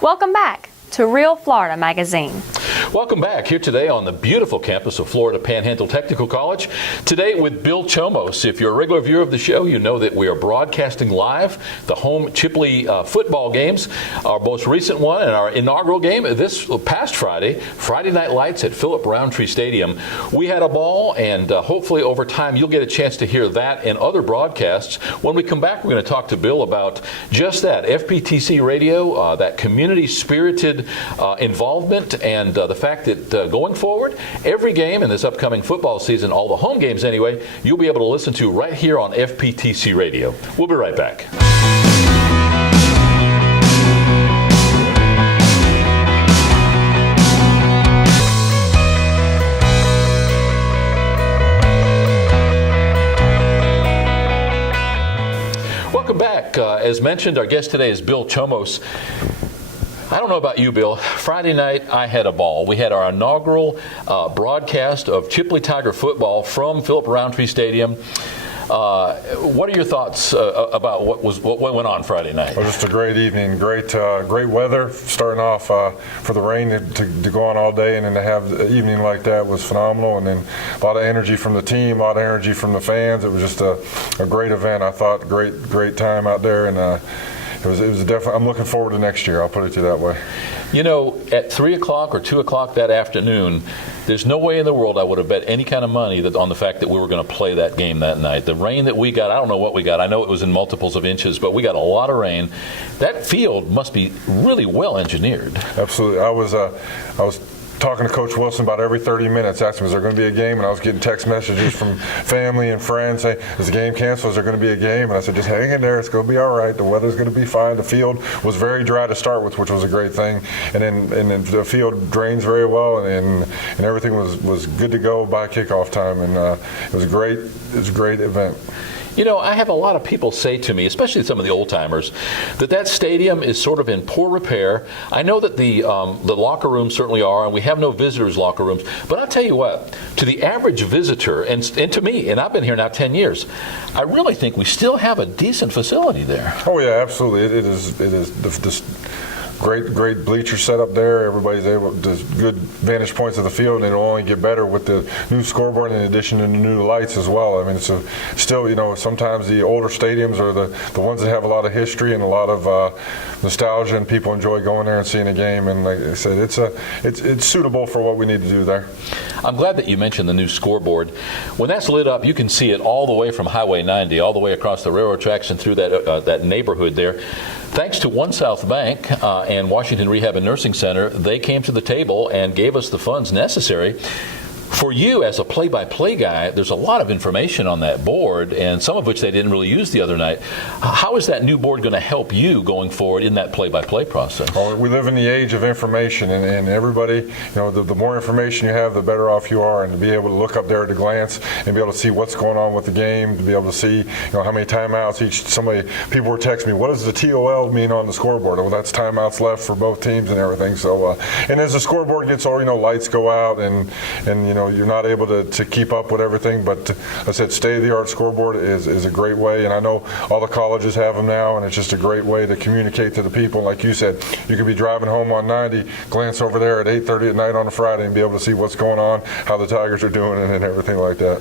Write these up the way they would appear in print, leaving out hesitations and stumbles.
Welcome back to Real Florida Magazine. Welcome back here today on the beautiful campus of Florida Panhandle Technical College. Today with Bill Chomos. If you're a regular viewer of the show, you know that we are broadcasting live the home Chipley football games. Our most recent one and our inaugural game this past Friday Night Lights at Philip Roundtree Stadium. We had a ball, and hopefully over time you'll get a chance to hear that and other broadcasts. When we come back, we're going to talk to Bill about just that, FPTC radio, that community-spirited involvement, and the fact that going forward, every game in this upcoming football season, all the home games anyway, you'll be able to listen to right here on FPTC Radio. We'll be right back. Welcome back. As mentioned, our guest today is Bill Chomos. I don't know about you, Bill. Friday night, I had a ball. We had our inaugural broadcast of Chipley Tiger football from Philip Roundtree Stadium. What are your thoughts about what went on Friday night? Well, just a great evening, great weather. Starting off for the rain to go on all day, and then to have an evening like that was phenomenal. And then a lot of energy from the team, a lot of energy from the fans. It was just a great event. I thought great time out there, and it was definitely. I'm looking forward to next year. I'll put it to you that way. You know, at 3 o'clock or 2 o'clock that afternoon, there's no way in the world I would have bet any kind of money on the fact that we were going to play that game that night. The rain that we got, I don't know what we got. I know it was in multiples of inches, but we got a lot of rain. That field must be really well engineered. Absolutely. I was talking to Coach Wilson about every 30 minutes, asking, is there going to be a game? And I was getting text messages from family and friends saying, is the game canceled? Is there going to be a game? And I said, just hang in there. It's going to be all right. The weather's going to be fine. The field was very dry to start with, which was a great thing. And then the field drains very well, and everything was good to go by kickoff time. And it was a great event. You know, I have a lot of people say to me, especially some of the old-timers, that stadium is sort of in poor repair. I know that the locker rooms certainly are, and we have no visitors' locker rooms. But I'll tell you what, to the average visitor, and to me, and I've been here now 10 years, I really think we still have a decent facility there. Oh, yeah, absolutely. It is great bleacher setup there. Everybody's able to good vantage points of the field, and it'll only get better with the new scoreboard in addition to the new lights as well. I mean, it's still, you know, sometimes the older stadiums are the ones that have a lot of history and a lot of nostalgia, and people enjoy going there and seeing a game. And like I said, it's suitable for what we need to do there. I'm glad that you mentioned the new scoreboard. When that's lit up, you can see it all the way from Highway 90, all the way across the railroad tracks and through that neighborhood there. Thanks to One South Bank and Washington Rehab and Nursing Center, they came to the table and gave us the funds necessary. For you as a play-by-play guy, there's a lot of information on that board, and some of which they didn't really use the other night. How is that new board going to help you going forward in that play-by-play process? Well, we live in the age of information, and everybody, you know, the more information you have, the better off you are. And to be able to look up there at a glance and be able to see what's going on with the game, to be able to see, you know, how many timeouts people were texting me, what does the TOL mean on the scoreboard? Well, that's timeouts left for both teams and everything. So, and as the scoreboard gets older, you know, lights go out, and you know, you're not able to keep up with everything. But I said, state-of-the-art scoreboard is a great way, and I know all the colleges have them now, and it's just a great way to communicate to the people. Like you said, you could be driving home on 90, glance over there at 8:30 at night on a Friday, and be able to see what's going on, how the Tigers are doing, and everything like that.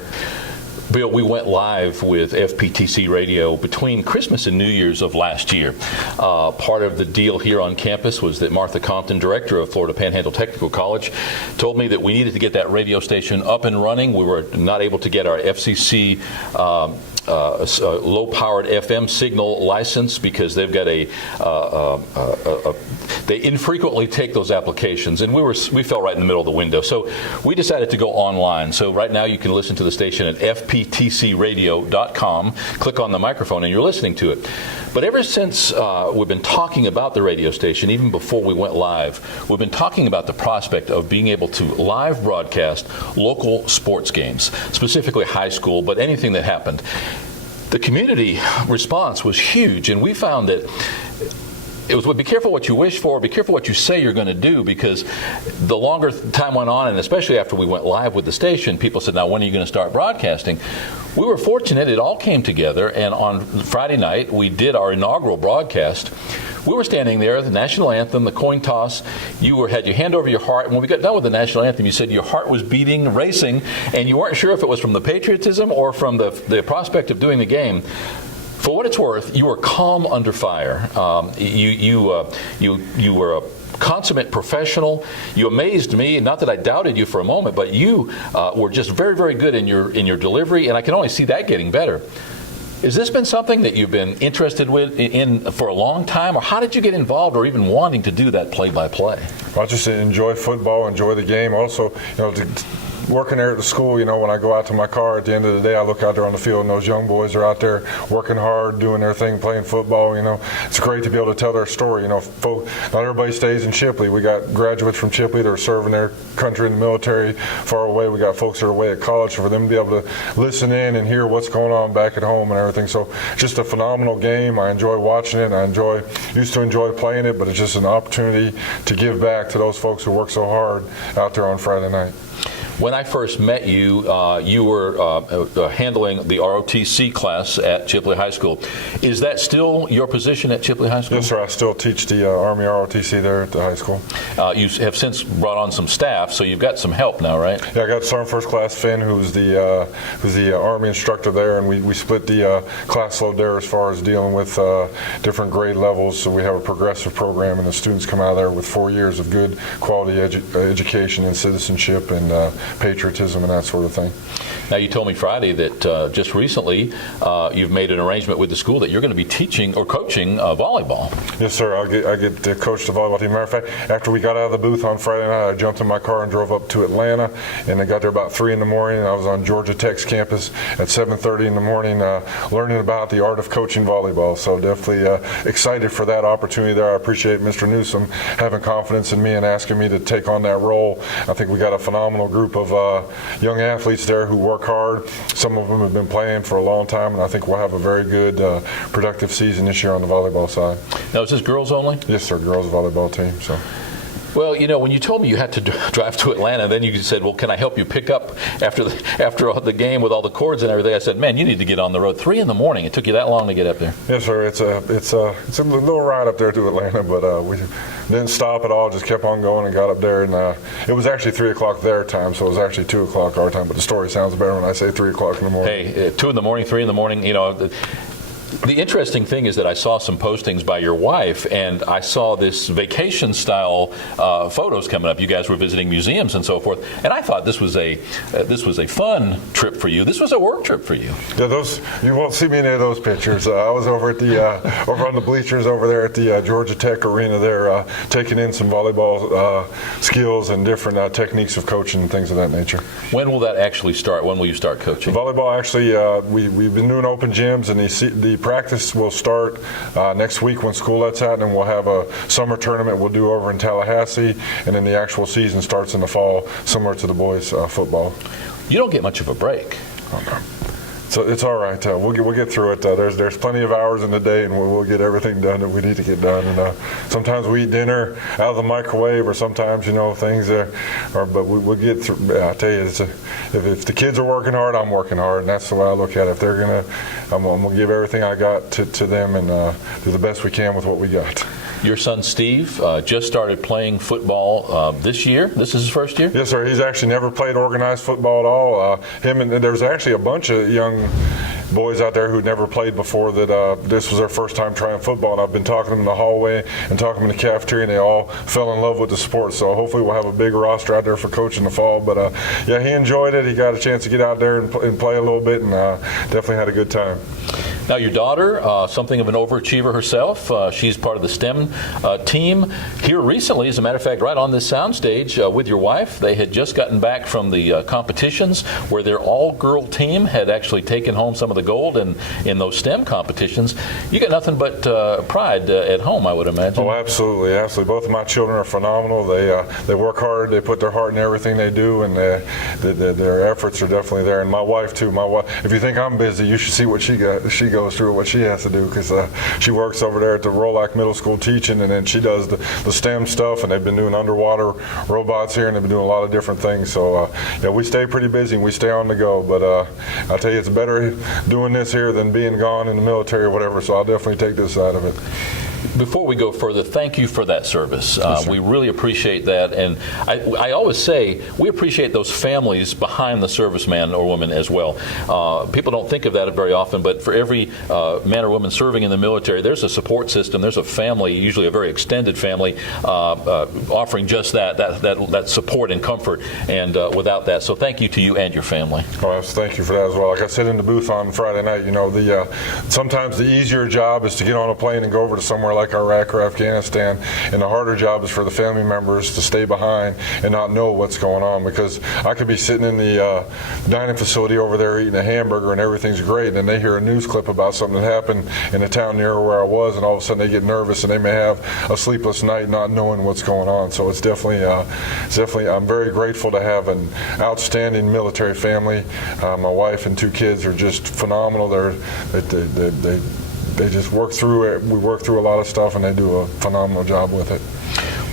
Bill, we went live with FPTC Radio between Christmas and New Year's of last year. Part of the deal here on campus was that Martha Compton, director of Florida Panhandle Technical College, told me that we needed to get that radio station up and running. We were not able to get our FCC low-powered FM signal license because they've got they infrequently take those applications, and we fell right in the middle of the window. So we decided to go online. So right now you can listen to the station at fptcradio.com. Click on the microphone and you're listening to it. But ever since we've been talking about the radio station, even before we went live, we've been talking about the prospect of being able to live broadcast local sports games, specifically high school, but anything that happened. The community response was huge, and we found that it was, be careful what you wish for, be careful what you say you're going to do, because the longer time went on, and especially after we went live with the station, people said, now when are you going to start broadcasting? We were fortunate, it all came together, and on Friday night we did our inaugural broadcast. we were standing there, the national anthem, the coin toss. You had your hand over your heart. And when we got done with the national anthem, you said your heart was beating, racing, and you weren't sure if it was from the patriotism or from the prospect of doing the game. For what it's worth, you were calm under fire. You were a consummate professional. You amazed me. Not that I doubted you for a moment, but you were just very, very good in your delivery, and I can only see that getting better. Has this been something that you've been interested in for a long time, or how did you get involved, or even wanting to do that play-by-play? I just enjoy football, enjoy the game. Also, working there at the school, when I go out to my car at the end of the day, I look out there on the field and those young boys are out there working hard, doing their thing, playing football. It's great to be able to tell their story. Not everybody stays in Chipley. We got graduates from Chipley that are serving their country in the military far away. We got folks that are away at college, for them to be able to listen in and hear what's going on back at home and everything. So just a phenomenal game. I enjoy watching it. I used to enjoy playing it, but it's just an opportunity to give back to those folks who work so hard out there on Friday night. When I first met you, you were handling the ROTC class at Chipley High School. Is that still your position at Chipley High School? Yes, sir. I still teach the Army ROTC there at the high school. You have since brought on some staff, so you've got some help now, right? Yeah, I got Sergeant First Class Finn, who's the Army instructor there, and we split the class load there as far as dealing with different grade levels. So we have a progressive program, and the students come out of there with 4 years of good quality education and citizenship and patriotism and that sort of thing. Now, you told me Friday that just recently you've made an arrangement with the school that you're going to be teaching or coaching volleyball. Yes, sir. I get to coach the volleyball team. Matter of fact, after we got out of the booth on Friday night, I jumped in my car and drove up to Atlanta, and I got there about 3 in the morning, and I was on Georgia Tech's campus at 7:30 in the morning learning about the art of coaching volleyball. So definitely excited for that opportunity there. I appreciate Mr. Newsom having confidence in me and asking me to take on that role. I think we got a phenomenal group of young athletes there who work hard. Some of them have been playing for a long time, and I think we'll have a very good, productive season this year on the volleyball side. Now, is this girls only? Yes, sir, girls volleyball team. So. Well, when you told me you had to drive to Atlanta, then you said, well, can I help you pick up after the game with all the cords and everything? I said, man, you need to get on the road. 3 in the morning. It took you that long to get up there? Yes, sir. It's a little ride up there to Atlanta, but we didn't stop at all. Just kept on going and got up there. And it was actually 3 o'clock their time, so it was actually 2 o'clock our time. But the story sounds better when I say 3 o'clock in the morning. Hey, 2 in the morning, 3 in the morning, The interesting thing is that I saw some postings by your wife, and I saw this vacation-style photos coming up. You guys were visiting museums and so forth, and I thought this was a fun trip for you. This was a work trip for you. Yeah, you won't see me in any of those pictures. I was over at over on the bleachers over there at the Georgia Tech arena there, taking in some volleyball skills and different techniques of coaching and things of that nature. When will that actually start? When will you start coaching? Volleyball actually, we've been doing open gyms, and the practice will start next week when school lets out, and then we'll have a summer tournament we'll do over in Tallahassee, and then the actual season starts in the fall, similar to the boys' football. You don't get much of a break. Oh, no. So it's all right. We'll get through it. There's plenty of hours in the day, and we'll get everything done that we need to get done. And sometimes we eat dinner out of the microwave, or sometimes things but we'll get through. I tell you, if the kids are working hard, I'm working hard, and that's the way I look at it. If they're I'm gonna give everything I got to them and do the best we can with what we got. Your son Steve just started playing football this year. This is his first year? Yes, sir. He's actually never played organized football at all. There's actually a bunch of young boys out there who never played before that this was their first time trying football, and I've been talking to them in the hallway and talking to them in the cafeteria, and they all fell in love with the sport. So hopefully we'll have a big roster out there for coach in the fall. But yeah, he enjoyed it. He got a chance to get out there and play a little bit, and definitely had a good time. Now, your daughter, something of an overachiever herself, she's part of the STEM team here recently. As a matter of fact, right on this soundstage with your wife, they had just gotten back from the competitions where their all-girl team had actually taken home some of the gold in those STEM competitions. You got nothing but pride at home, I would imagine. Oh, absolutely, absolutely. Both of my children are phenomenal. They work hard. They put their heart in everything they do, and their efforts are definitely there. And my wife too. My wife. If you think I'm busy, you should see what she goes through, what she has to do, because she works over there at the Rolac Middle School teaching, and then she does the STEM stuff, and they've been doing underwater robots here, and they've been doing a lot of different things. So yeah, we stay pretty busy and we stay on the go. But I tell you, it's better doing this here than being gone in the military or whatever. So I'll definitely take this side of it. Before we go further, thank you for that service. We really appreciate that. And I always say we appreciate those families behind the serviceman or woman as well. People don't think of that very often, but for every man or woman serving in the military, there's a support system. There's a family, usually a very extended family, offering just that support and comfort. And without that, so thank you to you and your family. Oh, thank you for that as well. Like I said in the booth on Friday night, sometimes the easier job is to get on a plane and go over to somewhere like Iraq or Afghanistan, and the harder job is for the family members to stay behind and not know what's going on, because I could be sitting in the dining facility over there eating a hamburger and everything's great, and then they hear a news clip about something that happened in a town near where I was, and all of a sudden they get nervous and they may have a sleepless night not knowing what's going on. So it's definitely I'm very grateful to have an outstanding military family. My wife and 2 kids are just phenomenal. They just work through it. We work through a lot of stuff, and they do a phenomenal job with it.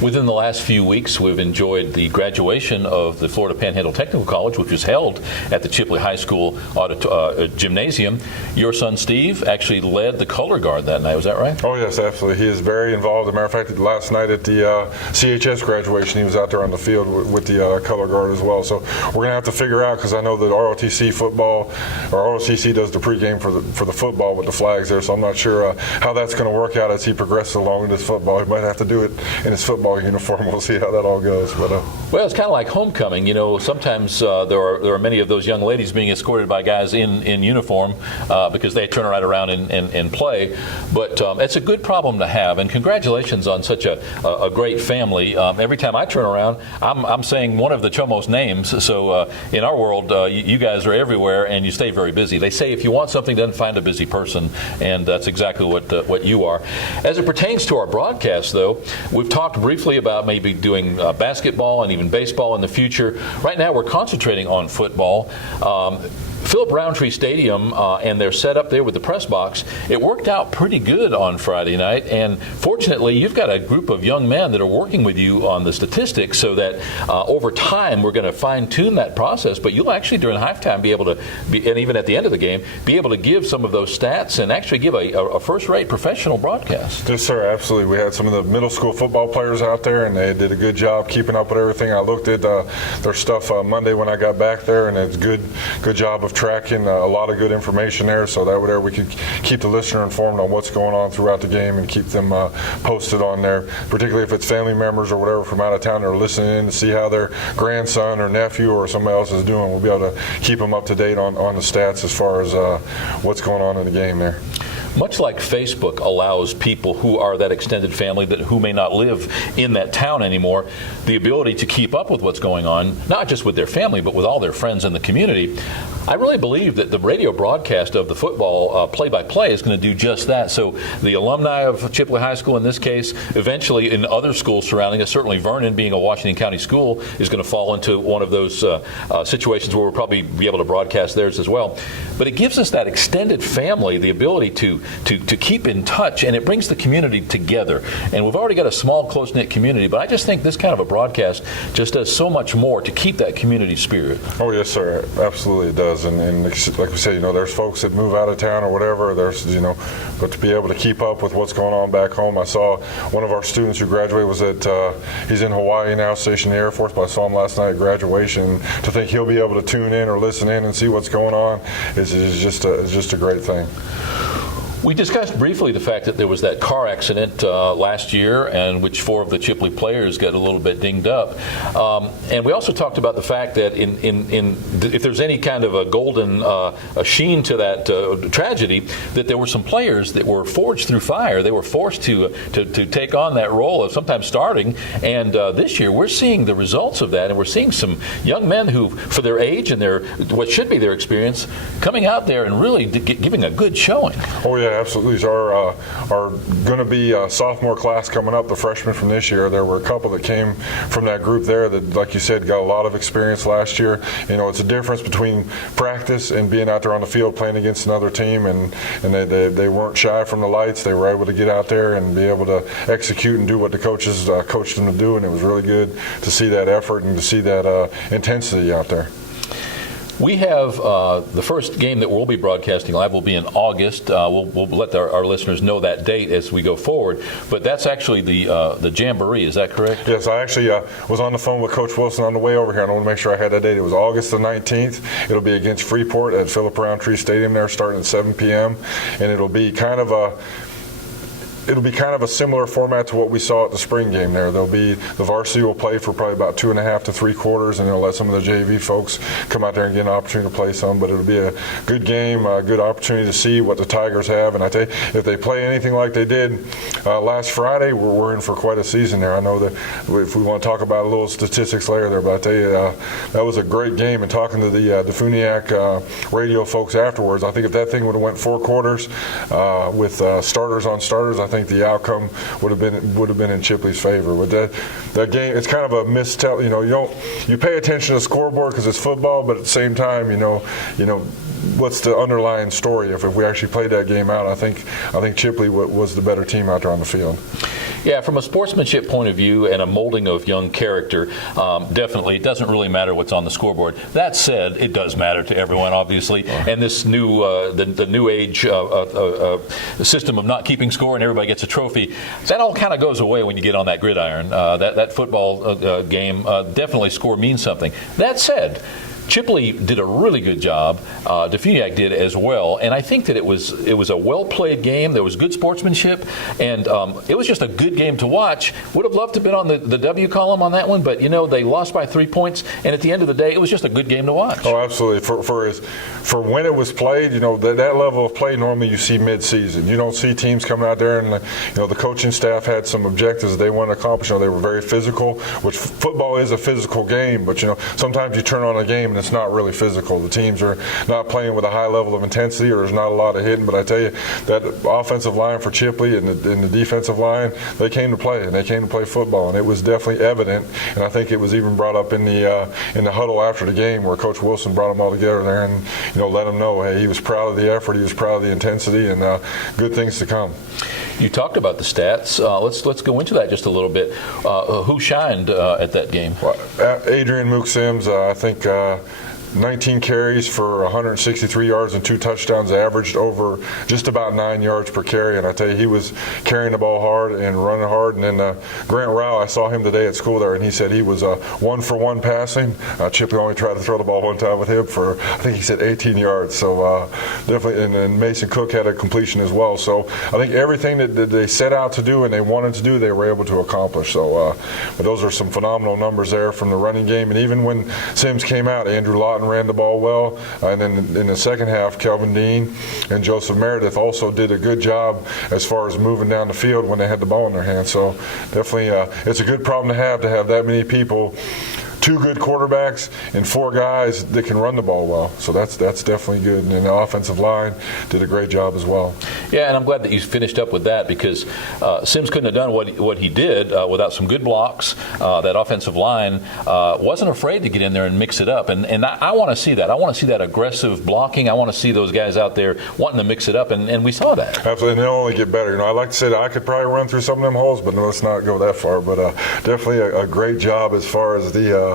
Within the last few weeks, we've enjoyed the graduation of the Florida Panhandle Technical College, which was held at the Chipley High School gymnasium. Your son, Steve, actually led the color guard that night. Was that right? Oh, yes, absolutely. He is very involved. As a matter of fact, last night at the CHS graduation, he was out there on the field with the color guard as well. So we're going to have to figure out, because I know that ROTC football, or ROTC does the pregame for the football with the flags there, so I'm not sure how that's going to work out as he progresses along with his football. He might have to do it in his football uniform. We'll see how that all goes. But well, it's kind of like homecoming. Sometimes there are many of those young ladies being escorted by guys in uniform because they turn right around and play. But it's a good problem to have. And congratulations on such a great family. Every time I turn around, I'm saying one of the Chomos names. So in our world, you guys are everywhere and you stay very busy. They say if you want something, then find a busy person, and that's exactly what you are. As it pertains to our broadcast, though, we've talked briefly about maybe doing basketball and even baseball in the future. Right now, we're concentrating on football. Philip Roundtree Stadium and their setup there with the press box, it worked out pretty good on Friday night, and fortunately you've got a group of young men that are working with you on the statistics, so that over time we're going to fine-tune that process, but you'll actually during halftime be able to, and even at the end of the game, be able to give some of those stats and actually give a first-rate professional broadcast. Yes, sir, absolutely. We had some of the middle school football players out there, and they did a good job keeping up with everything. I looked at their stuff Monday when I got back there, and it's good job of tracking a lot of good information there, so that way we could keep the listener informed on what's going on throughout the game and keep them posted on there, particularly if it's family members or whatever from out of town that are listening in to see how their grandson or nephew or somebody else is doing. We'll be able to keep them up to date on the stats as far as what's going on in the game there. Much like Facebook allows people who are that extended family who may not live in that town anymore the ability to keep up with what's going on, not just with their family, but with all their friends in the community, I really believe that the radio broadcast of the football play-by-play is going to do just that. So the alumni of Chipley High School in this case, eventually in other schools surrounding us, certainly Vernon being a Washington County school is going to fall into one of those situations where we'll probably be able to broadcast theirs as well. But it gives us that extended family the ability to keep in touch, and it brings the community together. And we've already got a small, close-knit community, but I just think this kind of a broadcast just does so much more to keep that community spirit. Oh, yes, sir. Absolutely it does. And like we said, there's folks that move out of town or whatever, but to be able to keep up with what's going on back home. I saw one of our students who graduated was he's in Hawaii now, stationed in the Air Force, but I saw him last night at graduation. To think he'll be able to tune in or listen in and see what's going on is just a great thing. We discussed briefly the fact that there was that car accident last year, in which 4 of the Chipley players got a little bit dinged up. And we also talked about the fact that if there's any kind of a golden sheen to that tragedy, that there were some players that were forged through fire. They were forced to take on that role of sometimes starting. And this year we're seeing the results of that, and we're seeing some young men who, for their age and what should be their experience, coming out there and really giving a good showing. Oh, yeah. Absolutely. Our going to be a sophomore class coming up, the freshmen from this year. There were a couple that came from that group there that, like you said, got a lot of experience last year. It's a difference between practice and being out there on the field playing against another team, and they weren't shy from the lights. They were able to get out there and be able to execute and do what the coaches coached them to do, and it was really good to see that effort and to see that intensity out there. We have the first game that we'll be broadcasting live will be in August. We'll let our listeners know that date as we go forward. But that's actually the Jamboree. Is that correct? Yes, I actually was on the phone with Coach Wilson on the way over here, and I want to make sure I had that date. It was August the 19th. It'll be against Freeport at Philip Roundtree Stadium there, starting at 7 p.m. And it'll be kind of a similar format to what we saw at the spring game there. There'll be the varsity will play for probably about 2.5 to 3 quarters, and they'll let some of the JV folks come out there and get an opportunity to play some. But it'll be a good game, a good opportunity to see what the Tigers have. And I tell you, if they play anything like they did last Friday, we're in for quite a season there. I know that if we want to talk about a little statistics later there, but I tell you, that was a great game. And talking to the Funiac radio folks afterwards, I think if that thing would have went 4 quarters with starters on starters, I think the outcome would have been in Chipley's favor. But that game, it's kind of a mistell. You pay attention to the scoreboard because it's football, but at the same time, what's the underlying story? If we actually played that game out, I think Chipley was the better team out there on the field. Yeah, from a sportsmanship point of view and a molding of young character, definitely it doesn't really matter what's on the scoreboard. That said, it does matter to everyone, obviously. And this new the new age system of not keeping score and everybody gets a trophy, that all kind of goes away when you get on that gridiron. That football game, definitely score means something. That said, Chipley did a really good job. Funiac did as well, and I think that it was a well-played game. There was good sportsmanship, and it was just a good game to watch. Would have loved to have been on the W column on that one, but they lost by 3 points, and at the end of the day, it was just a good game to watch. Oh, absolutely. For when it was played, that level of play normally you see mid-season. You don't see teams coming out there and the coaching staff had some objectives they wanted to accomplish. They were very physical, which football is a physical game, but sometimes you turn on a game and it's not really physical. The teams are not playing with a high level of intensity, or there's not a lot of hitting. But I tell you, that offensive line for Chipley and the defensive line, they came to play, and they came to play football, and it was definitely evident. And I think it was even brought up in the huddle after the game, where Coach Wilson brought them all together there and let them know, hey, he was proud of the effort, he was proud of the intensity, and good things to come. You talked about the stats. Let's go into that just a little bit. Who shined at that game? Well, Adrian Mook Sims, I think 19 carries for 163 yards and 2 touchdowns, averaged over just about 9 yards per carry. And I tell you, he was carrying the ball hard and running hard. And then Grant Rao, I saw him today at school there, and he said he was 1-for-1 passing. Chipley only tried to throw the ball one time with him for, I think he said 18 yards. So definitely, and Mason Cook had a completion as well. So I think everything that they set out to do and they wanted to do, they were able to accomplish. So but those are some phenomenal numbers there from the running game. And even when Sims came out, Andrew Lawton ran the ball well, and then in the second half, Kelvin Dean and Joseph Meredith also did a good job as far as moving down the field when they had the ball in their hands. So definitely, it's a good problem to have that many people. 2 good quarterbacks and 4 guys that can run the ball well. So that's definitely good. And the offensive line did a great job as well. Yeah, and I'm glad that you finished up with that, because Sims couldn't have done what he did without some good blocks. That offensive line wasn't afraid to get in there and mix it up. And I want to see that. I want to see that aggressive blocking. I want to see those guys out there wanting to mix it up, and we saw that. Absolutely, and they'll only get better. I like to say that I could probably run through some of them holes, but let's not go that far. But definitely a great job as far as the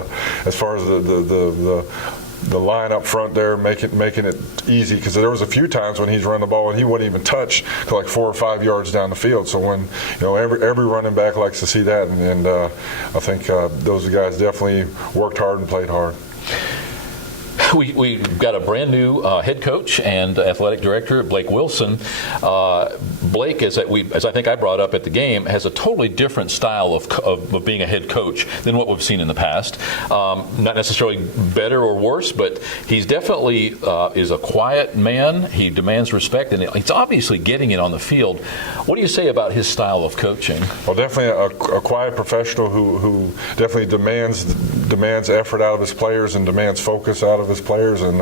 line up front there, making it easy, because there was a few times when he's run the ball and he wouldn't even touch to like 4 or 5 yards down the field. So when every running back likes to see that, and I think those guys definitely worked hard and played hard. We've got a brand new head coach and athletic director, Blake Wilson. Blake, as I think I brought up at the game, has a totally different style of being a head coach than what we've seen in the past. Not necessarily better or worse, but he's definitely is a quiet man. He demands respect, and he's obviously getting it on the field. What do you say about his style of coaching? Well, definitely a quiet professional who definitely demands effort out of his players and demands focus out of his players, and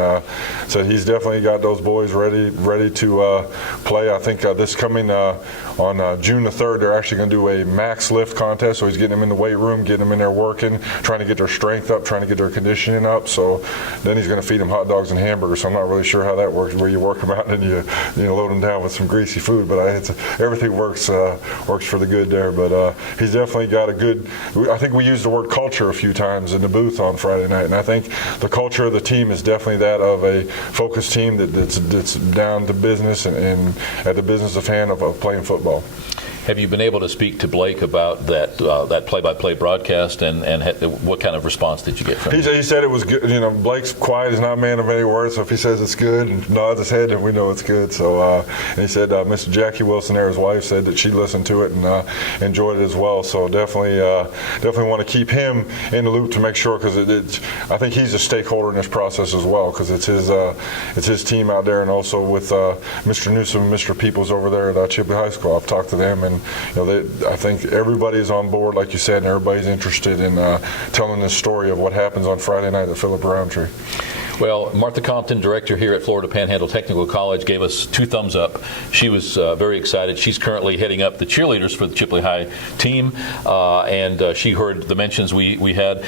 so he's definitely got those boys ready to play. I think this coming on June the 3rd, they're actually going to do a max lift contest. So he's getting them in the weight room, getting them in there working, trying to get their strength up, trying to get their conditioning up. So then he's going to feed them hot dogs and hamburgers. So I'm not really sure how that works, where you work them out and you load them down with some greasy food. But everything works for the good there. But he's definitely got a good. I think we used the word culture a few times in the booth on Friday night, and I think the culture of the team team is definitely that of a focused team that's down to business and at the business of hand of playing football. Have you been able to speak to Blake about that play-by-play broadcast, and what kind of response did you get from him? He said it was good. You know, Blake's quiet. He's not a man of many words, so if he says it's good and nods his head, then we know it's good. So, and he said Mr. Jackie Wilson there, his wife, said that she listened to it and enjoyed it as well. So definitely want to keep him in the loop to make sure, because I think he's a stakeholder in this process as well, because it's his team out there, and also with Mr. Newsom and Mr. Peoples over there at Chipley High School. I've talked to them, and I think everybody's on board, like you said, and everybody's interested in telling this story of what happens on Friday night at Philip Roundtree. Well, Martha Compton, director here at Florida Panhandle Technical College, gave us 2 thumbs up. She was very excited. She's currently heading up the cheerleaders for the Chipley High team, and she heard the mentions we had.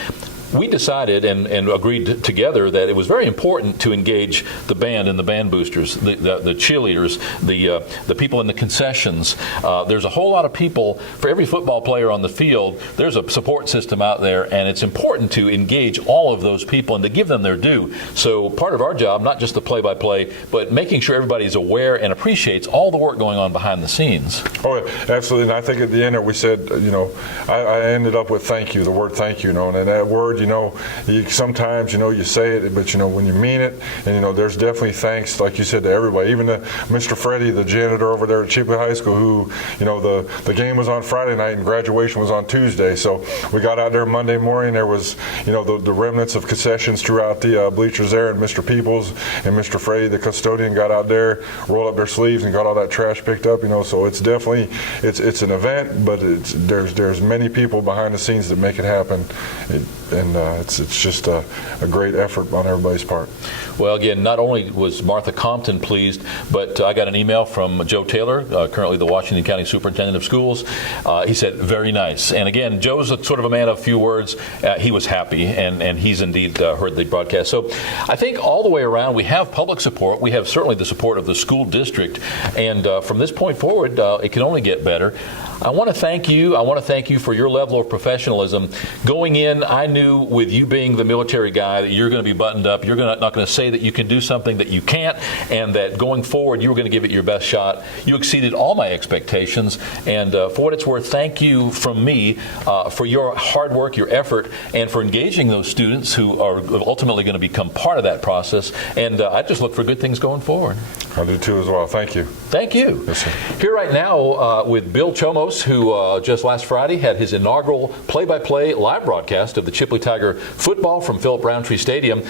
We decided and agreed together that it was very important to engage the band and the band boosters, the cheerleaders, the people in the concessions. There's a whole lot of people. For every football player on the field, there's a support system out there, and it's important to engage all of those people and to give them their due. So part of our job, not just the play-by-play, but making sure everybody's aware and appreciates all the work going on behind the scenes. Oh, yeah, absolutely. And I think at the end we said, I ended up with thank you, the word thank you, and that word, sometimes, you say it, but, when you mean it, and, there's definitely thanks, like you said, to everybody, even to Mr. Freddie, the janitor over there at Chipley High School, who, the game was on Friday night and graduation was on Tuesday. So we got out there Monday morning. There was, the remnants of concessions throughout the bleachers there, and Mr. Peoples and Mr. Freddie, the custodian, got out there, rolled up their sleeves, and got all that trash picked up, so it's definitely, it's an event, but there's many people behind the scenes that make it happen. It's just a great effort on everybody's part. Well, again, not only was Martha Compton pleased, but I got an email from Joe Taylor, currently the Washington County Superintendent of Schools. He said, very nice. And again, Joe's sort of a man of few words. He was happy, and he's indeed heard the broadcast. So I think all the way around, we have public support. We have certainly the support of the school district. And from this point forward, it can only get better. I want to thank you. I want to thank you for your level of professionalism. Going in, I knew with you being the military guy that you're going to be buttoned up. You're not going to say that you can do something that you can't, and that going forward, you were going to give it your best shot. You exceeded all my expectations, and for what it's worth, thank you from me for your hard work, your effort, and for engaging those students who are ultimately going to become part of that process. And I just look for good things going forward. I do too as well. Thank you. Thank you. Yes, sir. Here right now with Bill Chomos, who just last Friday had his inaugural play-by-play live broadcast of the Chipley Tiger football from Philip Roundtree Stadium.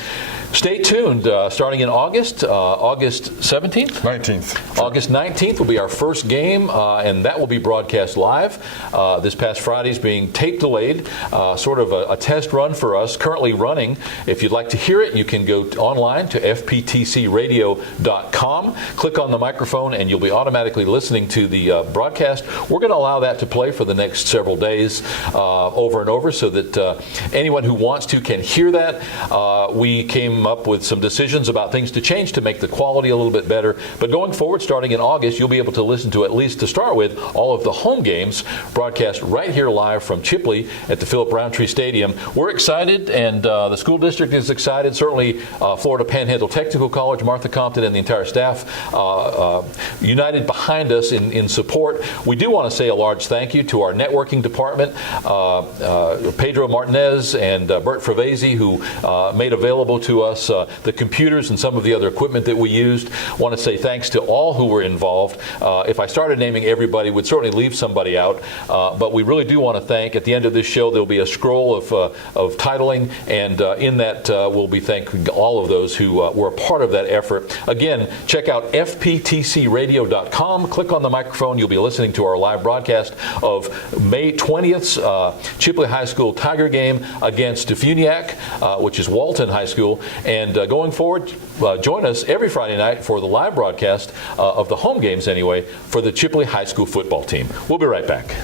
Stay tuned. Starting in August 17th? 19th. August 19th will be our first game, and that will be broadcast live. This past Friday is being tape delayed, sort of a test run for us, currently running. If you'd like to hear it, you can go online to FPTCradio.com, click on the microphone, and you'll be automatically listening to the broadcast. We're going to allow that to play for the next several days over and over so that anyone who wants to can hear that. We came up with some decisions about things to change to make the quality a little bit better. But going forward, starting in August, you'll be able to listen to, at least to start with, all of the home games broadcast right here live from Chipley at the Philip Roundtree Stadium. We're excited, and the school district is excited. Certainly, Florida Panhandle Technical College, Martha Compton, and the entire staff united behind us in support. We do want to say a large thank you to our networking department, Pedro Martinez and Bert Fravese, who made available to us the computers and some of the other equipment that we used. Want to say thanks to all who were involved. If I started naming everybody, we'd certainly leave somebody out, but we really do want to thank. At the end of this show, there'll be a scroll of titling, and in that we'll be thanking all of those who were a part of that effort. Again, check out FPTCradio.com. Click on the microphone. You'll be listening to our live broadcast of May 20th's Chipley High School Tiger game against Defuniak, which is Walton High School. And going forward, join us every Friday night for the live broadcast of the home games anyway for the Chipley High School football team. We'll be right back.